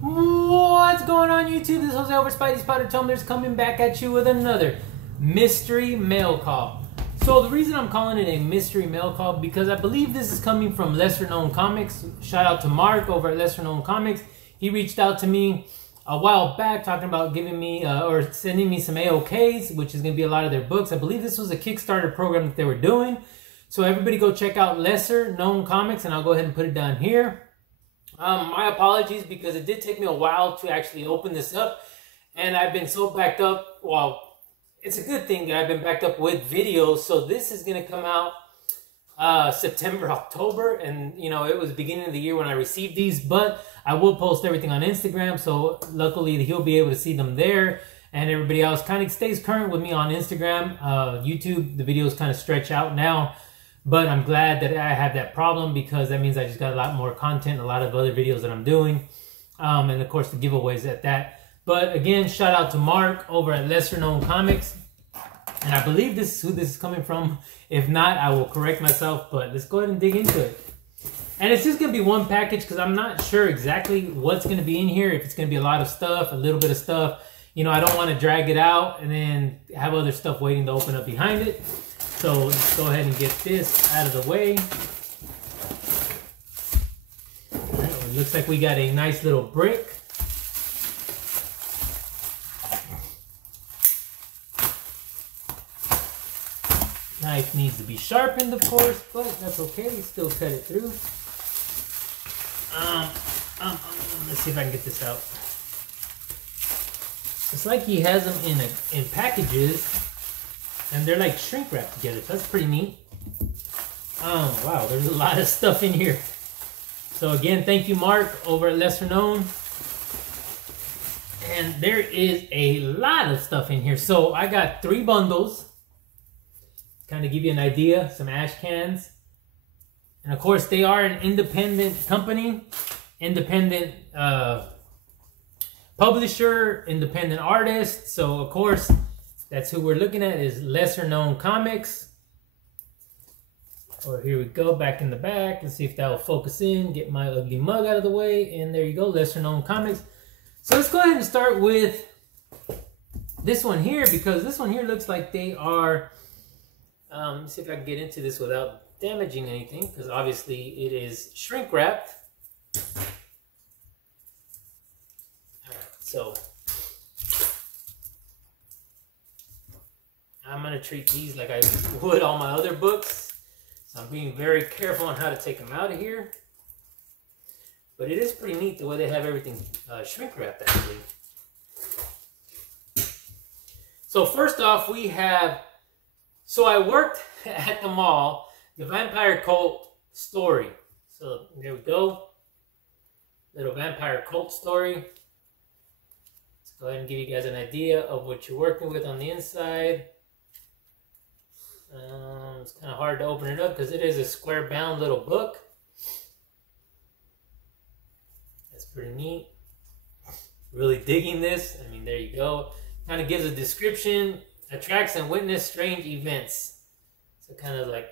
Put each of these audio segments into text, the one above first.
What's going on YouTube? This is Jose over Spidey's Powder Tumblers coming back at you with another mystery mail call. So the reason I'm calling it a mystery mail call because I believe this is coming from Lesser Known Comics. Shout out to Mark over at Lesser Known Comics. He reached out to me a while back talking about giving me or sending me some AOKs, which is going to be a lot of their books. I believe this was a Kickstarter program that they were doing. So everybody go check out Lesser Known Comics, and I'll go ahead and put it down here. My apologies because it did take me a while to actually open this up, and I've been so backed up. Well, it's a good thing that I've been backed up with videos. So this is going to come out September, October, and you know, it was beginning of the year when I received these, but I will post everything on Instagram, so luckily he'll be able to see them there, and everybody else kind of stays current with me on Instagram. YouTube, the videos kind of stretch out now, but I'm glad that I have that problem because that means I just got a lot more content, a lot of other videos that I'm doing, and of course the giveaways at that. But again, shout out to Mark over at Lesser Known Comics, and I believe this is who this is coming from. If not, I will correct myself, but let's go ahead and dig into it. And it's just going to be one package because I'm not sure exactly what's going to be in here. If it's going to be a lot of stuff, a little bit of stuff. You know, I don't want to drag it out and then have other stuff waiting to open up behind it. So let's go ahead and get this out of the way. It looks like we got a nice little brick. Knife needs to be sharpened, of course, but that's okay. We still cut it through. Let's see if I can get this out. It's like he has them in packages, and they're like shrink wrapped together. So that's pretty neat. Wow, there's a lot of stuff in here. So again, thank you, Mark, over at Lesser Known. And there is a lot of stuff in here. So I got 3 bundles. Kind of give you an idea, some ash cans. And of course, they are an independent company, independent publisher, independent artist. So of course, that's who we're looking at is Lesser Known Comics. Or here we go, back in the back. Let's see if that will focus in, get my ugly mug out of the way. And there you go, Lesser Known Comics. So let's go ahead and start with this one here, because this one here looks like they are... let me see if I can get into this without damaging anything, because obviously it is shrink wrapped. Alright, so I'm going to treat these like I would all my other books. So I'm being very careful on how to take them out of here. But it is pretty neat the way they have everything shrink wrapped actually. So first off, we have... So I worked at the mall, the Vampire Cult story. So there we go. Little Vampire Cult story. Let's go ahead and give you guys an idea of what you're working with on the inside. It's kind of hard to open it up because it is a square bound little book. That's pretty neat. Really digging this. I mean, there you go. Kind of gives a description. Attracts and witness strange events. So kind of like,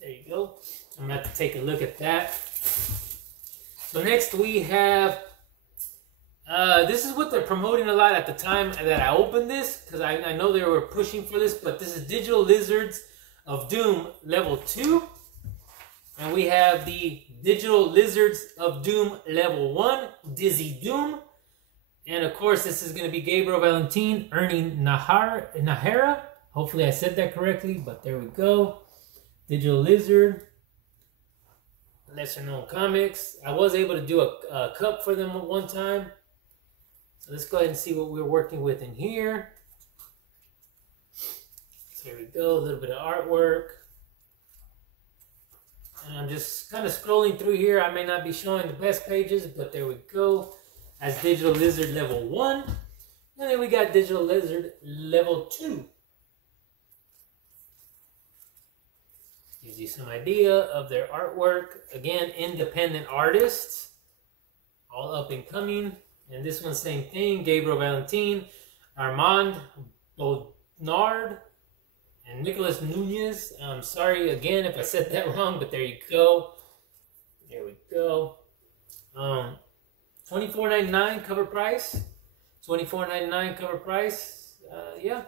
there you go. I'm going to have to take a look at that. So next we have, this is what they're promoting a lot at the time that I opened this, because I know they were pushing for this, but this is Digital Lizards of Doom Level 2. And we have the Digital Lizards of Doom Level 1, Dizzy Doom. And of course, this is going to be Gabriel Valentin, Ernie Nahara. Hopefully I said that correctly, but there we go. Digital Lizard, Lesser Known Comics. I was able to do a cup for them at one time. So let's go ahead and see what we're working with in here. So here we go, a little bit of artwork. And I'm just kind of scrolling through here. I may not be showing the best pages, but there we go. As Digital Lizard Level 1. And then we got Digital Lizard Level 2. Gives you some idea of their artwork. Again, independent artists. All up and coming. And this one, same thing. Gabriel Valentin, Armand Baudnard, and Nicholas Nunez. I'm sorry again if I said that wrong, but there you go. There we go. 20 $24.99 cover price. $24.99 cover price. Yeah.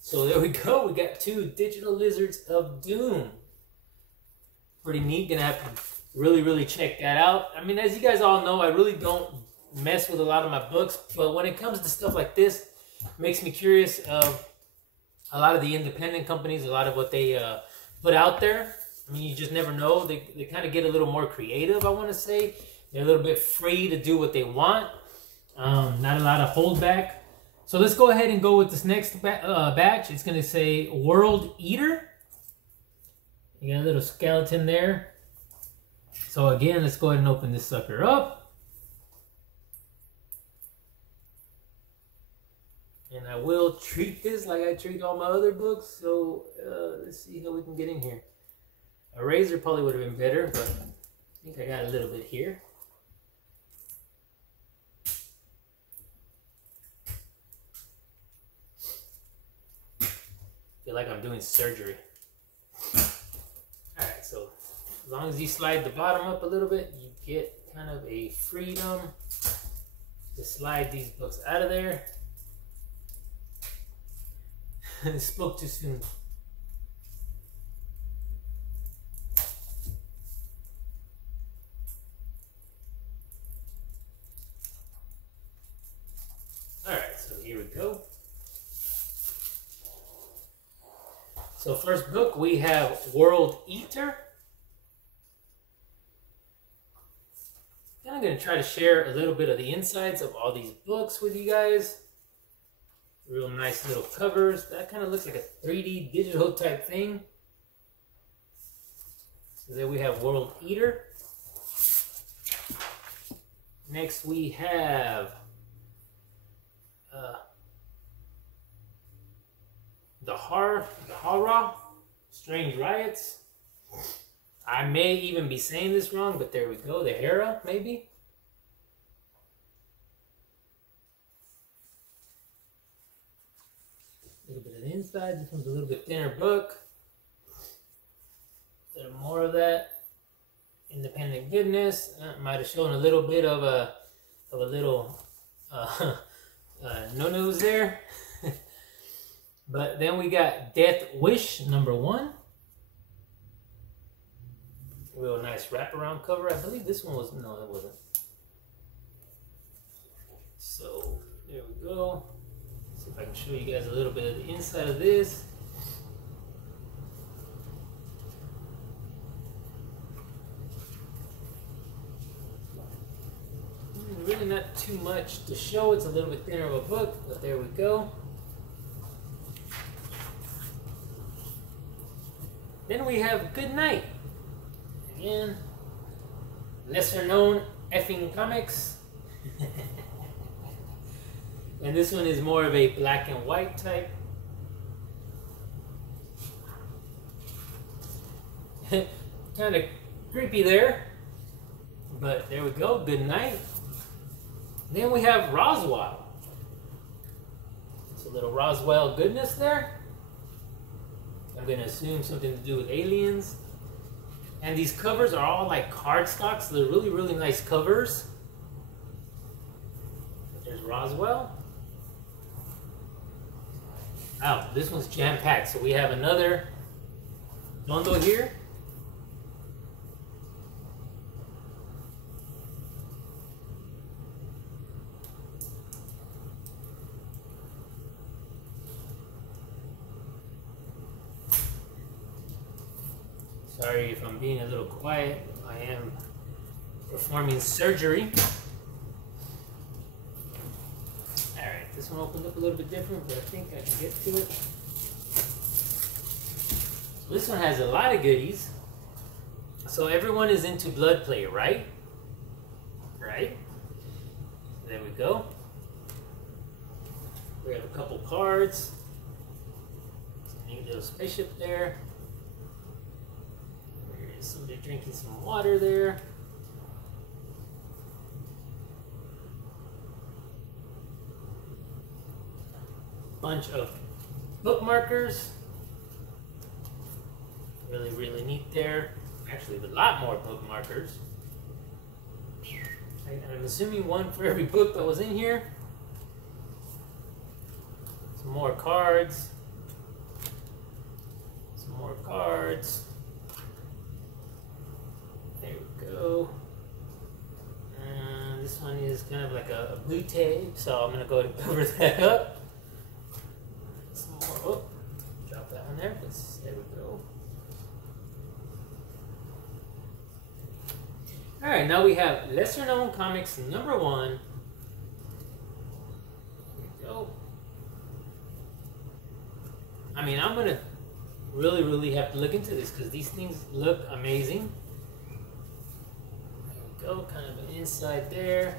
So there we go. We got 2 Digital Lizards of Doom. Pretty neat. Gonna have to really check that out. I mean, as you guys all know, I really don't mess with a lot of my books, but when it comes to stuff like this, it makes me curious of a lot of the independent companies, a lot of what they put out there. I mean, you just never know. They kind of get a little more creative, I want to say. They're a little bit free to do what they want. Not a lot of holdback. So let's go ahead and go with this next batch. It's going to say World Eater. You got a little skeleton there. So again, let's go ahead and open this sucker up. And I will treat this like I treat all my other books. So let's see how we can get in here. A razor probably would have been better, but I think I got a little bit here. Feel like I'm doing surgery. Alright, so as long as you slide the bottom up a little bit, you get kind of a freedom to slide these books out of there. I spoke too soon. Alright, so here we go. So first book, we have World Eater. And I'm going to try to share a little bit of the insides of all these books with you guys. Real nice little covers. That kind of looks like a 3D digital type thing. So then we have World Eater. Next we have the Horror, Strange Riots. I may even be saying this wrong, but there we go. The Hera, maybe. A little bit of the inside. This one's a little bit thinner book. A little more of that independent goodness. Might have shown a little bit of a little no-nos there. But then we got Death Wish #1. Real nice wraparound cover. I believe this one was, no, it wasn't. So there we go. See if I can show you guys a little bit of the inside of this. Really not too much to show. It's a little bit thinner of a book, but there we go. Then we have Good Night. Again, lesser known effing comics. And this one is more of a black and white type. Kind of creepy there. But there we go, Good Night. Then we have Roswell. It's a little Roswell goodness there. I'm going to assume something to do with aliens. And these covers are all like cardstock, so they're really nice covers. There's Roswell. Oh, this one's jam-packed. So we have another bundle here. Sorry if I'm being a little quiet. I am performing surgery. Alright, this one opened up a little bit different, but I think I can get to it. So this one has a lot of goodies. So everyone is into blood play, right? Right? There we go. We have a couple cards. Some neat little spaceship there. Somebody drinking some water there. Bunch of bookmarkers. Really neat there. Actually, a lot more bookmarkers. I'm assuming one for every book that was in here. Some more cards. Some more cards. There we go. And this one is kind of like a blue tape, so I'm gonna go ahead and cover that up. Some more. Oh, drop that one there. There we go. All right, now we have lesser known comics number 1. Here we go. I mean, I'm gonna really have to look into this because these things look amazing. There we go, kind of an inside there.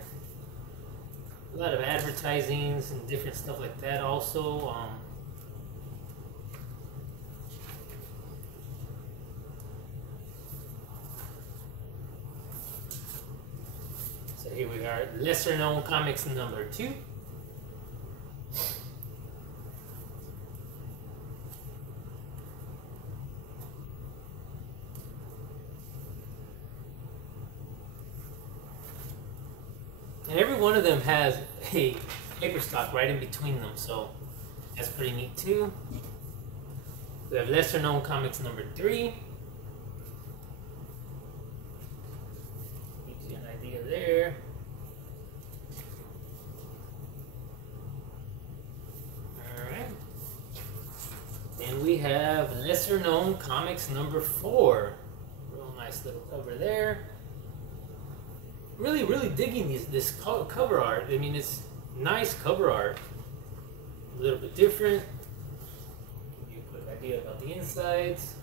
A lot of advertisings and different stuff like that also. So here we are, lesser known comics number 2. And every one of them has a paper stock right in between them, so that's pretty neat too. We have lesser known comics number 3. Gives you an idea there. Alright. Then we have lesser known comics number 4. Real nice little cover there. Really digging this cover art. I mean, it's nice cover art. A little bit different. Give you a quick idea about the insides.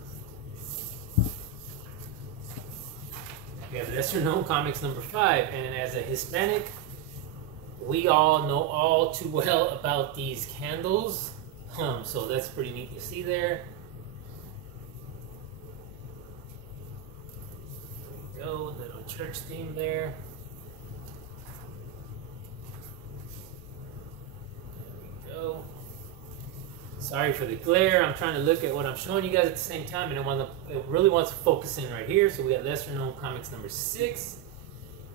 We have lesser known comics number 5, and as a Hispanic, we all know all too well about these candles. So that's pretty neat to see there. Go, little church theme there. There we go. Sorry for the glare. I'm trying to look at what I'm showing you guys at the same time, and it really wants to focus in right here. So we got lesser known comics number 6.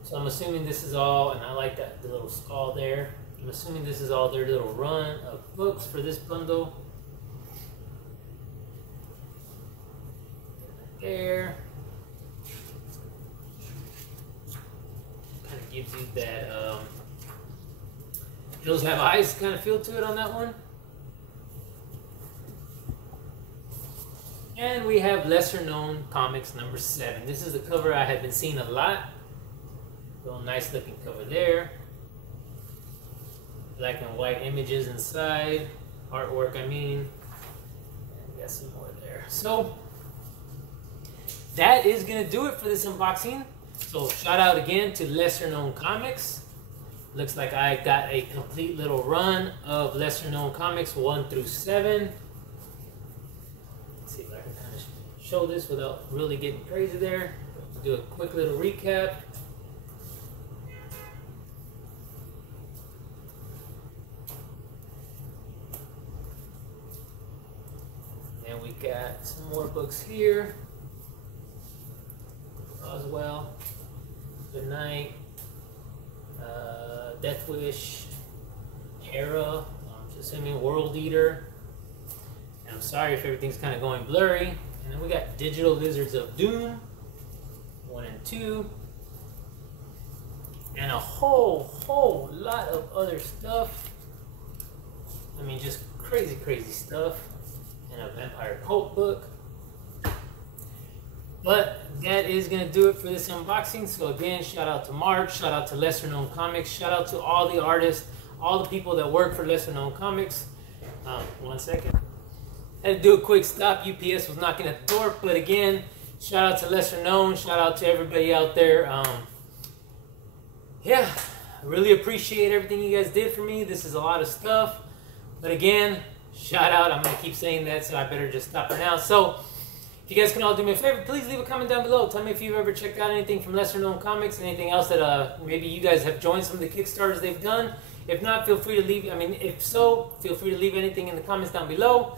So I'm assuming this is all, and I like that the little skull there. I'm assuming this is all their little run of books for this bundle. There. Kind of gives you that Hills Have Eyes kind of feel to it on that one. And we have lesser known comics number 7. This is the cover I had been seeing a lot. Real nice looking cover there. Black and white images inside. Artwork, I mean. And we got some more there. So that is going to do it for this unboxing. So shout out again to lesser known comics. Looks like I got a complete little run of lesser known comics 1 through 7. Let's see if I can kind of show this without really getting crazy there. Do a quick little recap. And we got some more books here as well. Good Night, Death Wish, Hera, I'm assuming World Eater. And I'm sorry if everything's kind of going blurry. And then we got Digital Lizards of Doom, 1 and 2. And a whole lot of other stuff. I mean, just crazy stuff. And a vampire cult book. But that is going to do it for this unboxing. So again, shout out to Mark, shout out to Lesser Known Comics, shout out to all the artists, all the people that work for Lesser Known Comics. 1 second. Had to do a quick stop. UPS was knocking at the door. But again, shout out to Lesser Known, shout out to everybody out there. Yeah, I really appreciate everything you guys did for me. This is a lot of stuff. But again, shout out. I'm going to keep saying that, so I better just stop for now. So if you guys can all do me a favor, please leave a comment down below. Tell me if you've ever checked out anything from Lesser Known Comics, anything else that maybe you guys have joined some of the Kickstarters they've done. If not, feel free to leave, if so, feel free to leave anything in the comments down below.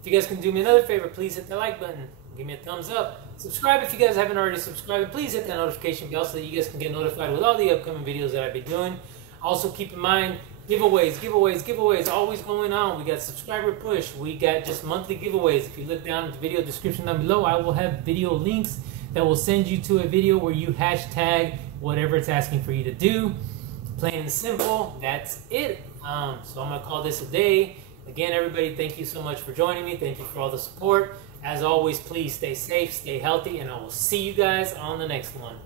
If you guys can do me another favor, please hit the like button. give me a thumbs up. Subscribe if you guys haven't already subscribed. And please hit that notification bell so that you guys can get notified with all the upcoming videos that I'll be doing. Also keep in mind, giveaways always going on. We got subscriber push. We got just monthly giveaways. If you look down in the video description down below, I will have video links that will send you to a video where you hashtag whatever it's asking for you to do. Plain and simple, that's it. So I'm gonna call this a day. Again, everybody, thank you so much for joining me. Thank you for all the support. As always, please stay safe, stay healthy, and I will see you guys on the next one.